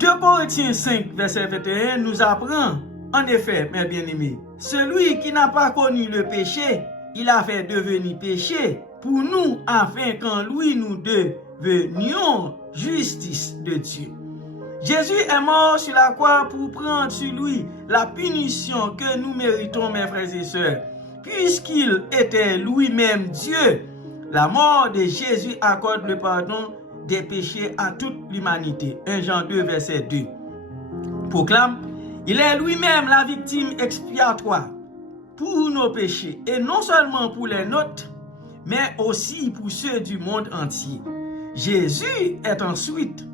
2 Corinthiens 5, verset 21, nous apprend, en effet, mes bien-aimés, celui qui n'a pas connu le péché, il a fait devenir péché pour nous, afin qu'en lui nous devenions justice de Dieu. Jésus est mort sur la croix pour prendre sur lui la punition que nous méritons, mes frères et sœurs. Puisqu'il était lui-même Dieu, la mort de Jésus accorde le pardon des péchés à toute l'humanité. 1 Jean 2, verset 2. Proclame, il est lui-même la victime expiatoire pour nos péchés, et non seulement pour les nôtres, mais aussi pour ceux du monde entier. Jésus est ensuite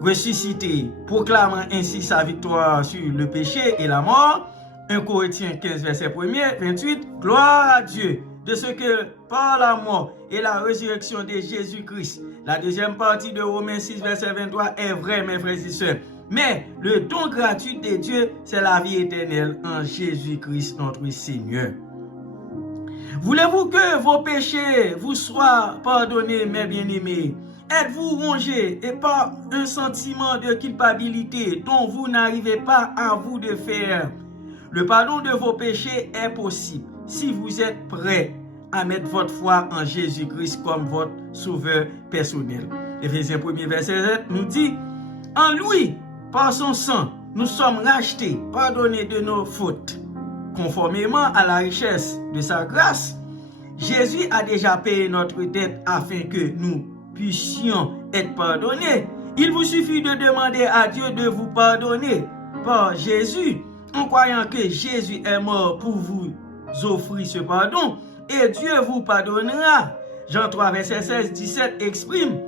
ressuscité, proclamant ainsi sa victoire sur le péché et la mort. 1 Corinthiens 15, verset 1er, 28. Gloire à Dieu de ce que par la mort et la résurrection de Jésus-Christ, la deuxième partie de Romains 6, verset 23 est vraie, mes frères et sœurs. Mais le don gratuit de Dieu, c'est la vie éternelle en Jésus-Christ, notre Seigneur. Voulez-vous que vos péchés vous soient pardonnés, mes bien-aimés? Êtes-vous rongé et par un sentiment de culpabilité dont vous n'arrivez pas à vous défaire? Le pardon de vos péchés est possible si vous êtes prêt à mettre votre foi en Jésus-Christ comme votre sauveur personnel. Éphésiens 1er verset 7 nous dit, en lui, par son sang, nous sommes rachetés, pardonnés de nos fautes. Conformément à la richesse de sa grâce, Jésus a déjà payé notre dette afin que nous puissions être pardonnés. Il vous suffit de demander à Dieu de vous pardonner par Jésus, en croyant que Jésus est mort pour vous offrir ce pardon, et Dieu vous pardonnera. Jean 3, verset 16-17 exprime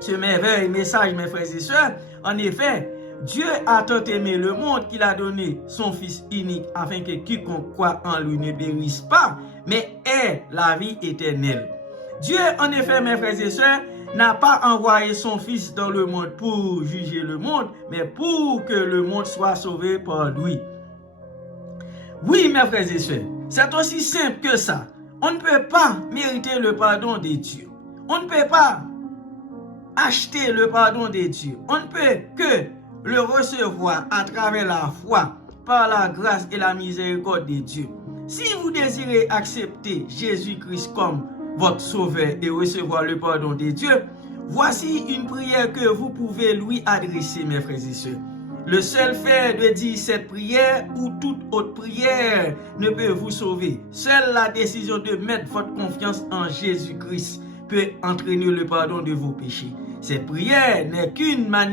ce merveilleux message, mes frères et sœurs. En effet, Dieu a tant aimé le monde qu'il a donné son Fils unique, afin que quiconque croit en lui ne périsse pas, mais ait la vie éternelle. Dieu, en effet, mes frères et sœurs, n'a pas envoyé son Fils dans le monde pour juger le monde, mais pour que le monde soit sauvé par lui. Oui, mes frères et sœurs, c'est aussi simple que ça. On ne peut pas mériter le pardon de Dieu. On ne peut pas acheter le pardon de Dieu. On ne peut que le recevoir à travers la foi, par la grâce et la miséricorde de Dieu. Si vous désirez accepter Jésus-Christ comme votre sauveur et recevoir le pardon de Dieu, voici une prière que vous pouvez lui adresser, mes frères et sœurs. Le seul fait de dire cette prière ou toute autre prière ne peut vous sauver. Seule la décision de mettre votre confiance en Jésus-Christ peut entraîner le pardon de vos péchés. Cette prière n'est qu'une manière